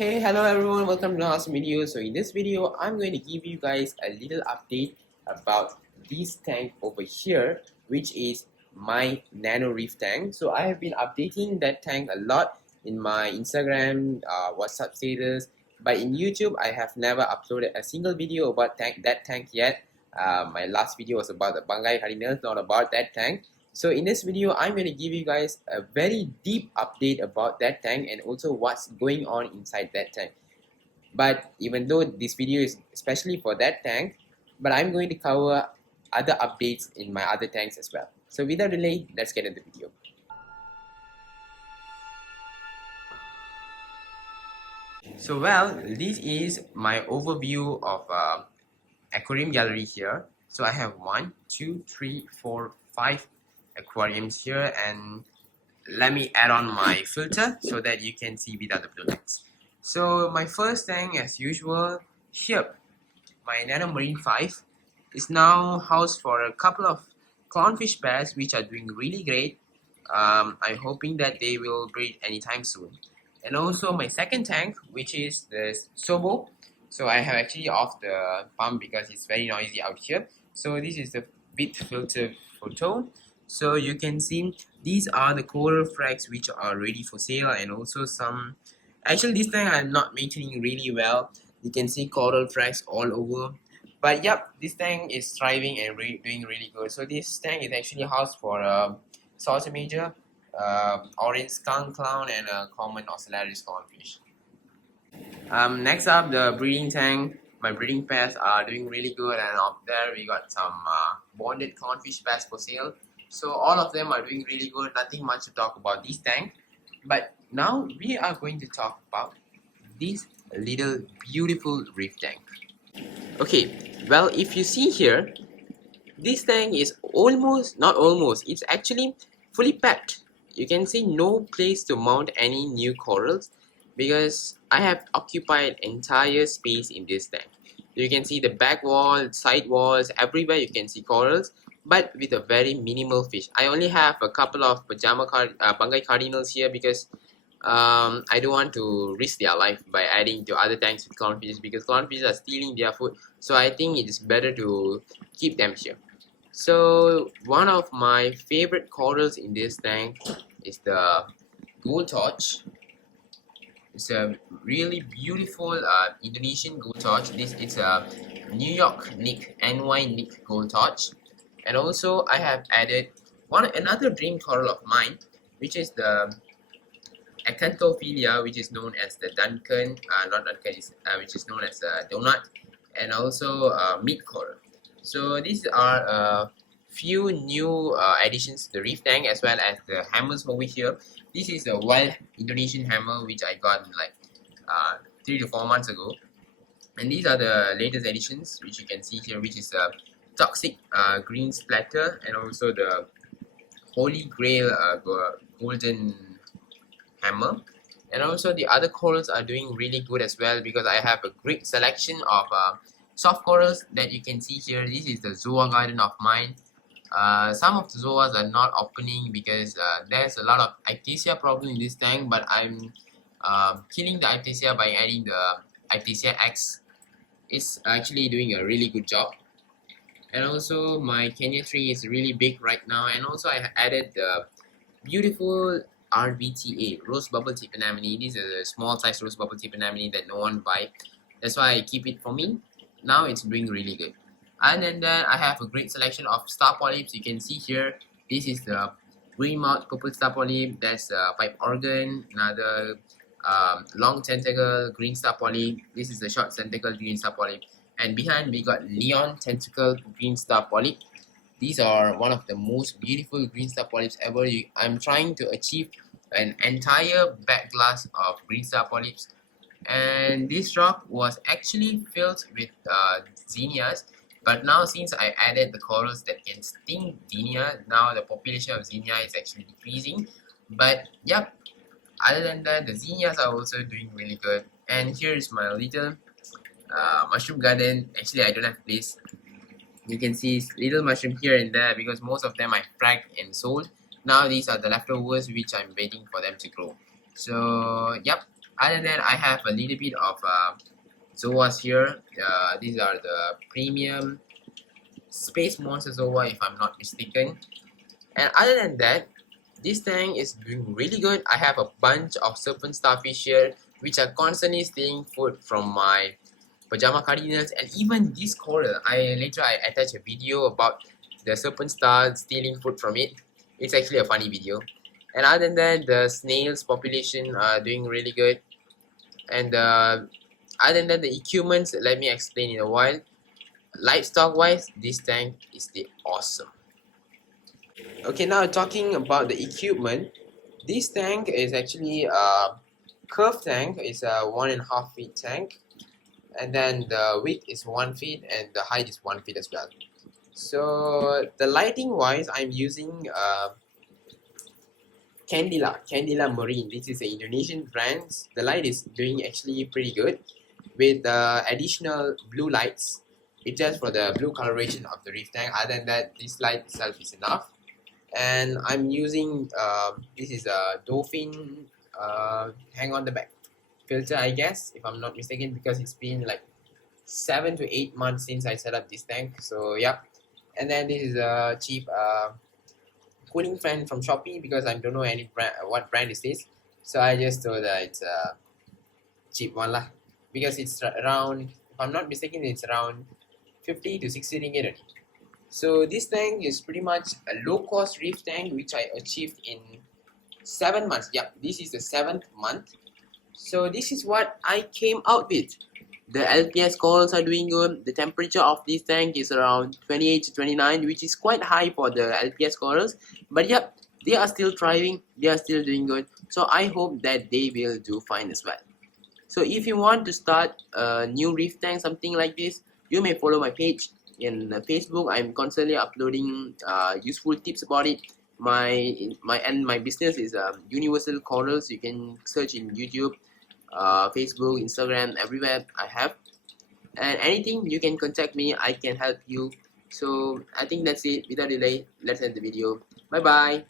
Hey, hello everyone, welcome to another video. So in this video, I'm going to give you guys a little update about this tank over here, which is my Nano Reef tank. So I have been updating that tank a lot in my Instagram, WhatsApp status, but in YouTube, I have never uploaded a single video about that tank yet. My last video was about the Bangai Cardinals, not about that tank. So in this video, I'm going to give you guys a very deep update about that tank and also what's going on inside that tank. But even though this video is especially for that tank, but I'm going to cover other updates in my other tanks as well. So without delay, let's get into the video. So this is my overview of aquarium gallery here. So I have 1, 2, 3, 4, 5 aquariums here, and let me add on my filter so that you can see without the blue lights. So my first tank, as usual, here, my Nano Marine 5 is now housed for a couple of clownfish pairs which are doing really great. I'm hoping that they will breed anytime soon. And also my second tank, which is the Sobo. So I have actually off the pump because it's very noisy out here. So this is the with filter photo. So you can see these are the coral frags which are ready for sale, and also some, actually this tank I'm not maintaining really well. You can see coral frags all over, but yep, this tank is thriving and doing really good. So this tank is actually housed for a saucer major, orange skunk clown, and a common ocellaris clownfish. Next up, the breeding tank. My breeding pairs are doing really good, and up there we got some bonded clownfish pairs for sale. So all of them are doing really good. Nothing much to talk about this tank. But now we are going to talk about this little beautiful reef tank. Okay, well, if you see here, this tank is it's actually fully packed. You can see no place to mount any new corals because I have occupied entire space in this tank. You can see the back wall, side walls, everywhere you can see corals, but with a very minimal fish. I only have a couple of Bangai Cardinals here because I don't want to risk their life by adding to other tanks with clownfish because clownfish are stealing their food. So I think it is better to keep them here. So one of my favorite corals in this tank is the gold torch. It's a really beautiful Indonesian gold torch. It's a New York Nick NY Nick gold torch. And also I have added another dream coral of mine, which is the Acanthophilia, which is known as the Duncan, which is known as a donut, and also meat coral. So these are a few new additions to the reef tank, as well as the hammers over here. This is a wild Indonesian hammer which I got like 3 to 4 months ago, and these are the latest additions which you can see here, which is a toxic green splatter, and also the holy grail golden hammer. And also the other corals are doing really good as well because I have a great selection of soft corals that you can see here. This is the zoa garden of mine. Some of the zoas are not opening because there's a lot of ictasia problem in this tank, but I'm killing the ictasia by adding the ictasia X. It's actually doing a really good job. And also my Kenya tree is really big right now, and also I added the beautiful RBTA, rose bubble tip anemone. This is a small size rose bubble tip anemone that no one buy. That's why I keep it for me. Now it's doing really good. And then I have a great selection of star polyps. You can see here, this is the green mouth purple star polyp. That's a pipe organ, another long tentacle green star polyp. This is the short tentacle green star polyp. And behind we got Leon tentacle green star polyp. These are one of the most beautiful green star polyps ever. I'm trying to achieve an entire back glass of green star polyps. And this rock was actually filled with zinnias. But now since I added the corals that can sting zinnia, now the population of zinnia is actually decreasing. But yep, other than that, the zinnias are also doing really good. And here is my little mushroom garden. Actually, I don't have place. You can see little mushroom here and there because most of them I fragged and sold. Now these are the leftovers which I'm waiting for them to grow. So yep, Other than that, I have a little bit of Zoas here. These are the premium Space Monster Zoa, if I'm not mistaken. And other than that, this tank is doing really good. I have a bunch of serpent starfish here, which are constantly stealing food from my pajama cardinals, and even this coral. Later I attach a video about the serpent star stealing food from it. It's actually a funny video. And other than that, the snails population are doing really good. And other than that, the equipments, let me explain in a while. Livestock wise, this tank is the awesome. Okay, now talking about the equipment, this tank is actually a curved tank. It's a 1.5 feet tank, and then the width is 1 feet and the height is 1 feet as well. So the lighting wise, I'm using Candila Marine. This is an Indonesian brand. The light is doing actually pretty good with additional blue lights. It's just for the blue coloration of the reef tank. Other than that, this light itself is enough. And I'm using this is a dolphin hang on the back filter, I guess, if I'm not mistaken, because it's been like 7 to 8 months since I set up this tank. So yep. And then this is a cheap cooling fan from Shopee, because I don't know any brand, what brand is this. So I just thought that it's a cheap one lah, because it's around, if I'm not mistaken, it's around 50 to 60 ringgit only. So this tank is pretty much a low-cost reef tank, which I achieved in 7 months. Yep, this is the 7th month. So this is what I came out with. The LPS corals are doing good. The temperature of this tank is around 28 to 29, which is quite high for the LPS corals. But yep, they are still thriving. They are still doing good. So I hope that they will do fine as well. So if you want to start a new reef tank, something like this, you may follow my page in Facebook. I'm constantly uploading useful tips about it. My business is Universal Corals. You can search in YouTube, Facebook, Instagram, everywhere I have. And anything, you can contact me. I can help you. So I think that's it. Without delay, let's end the video. Bye bye.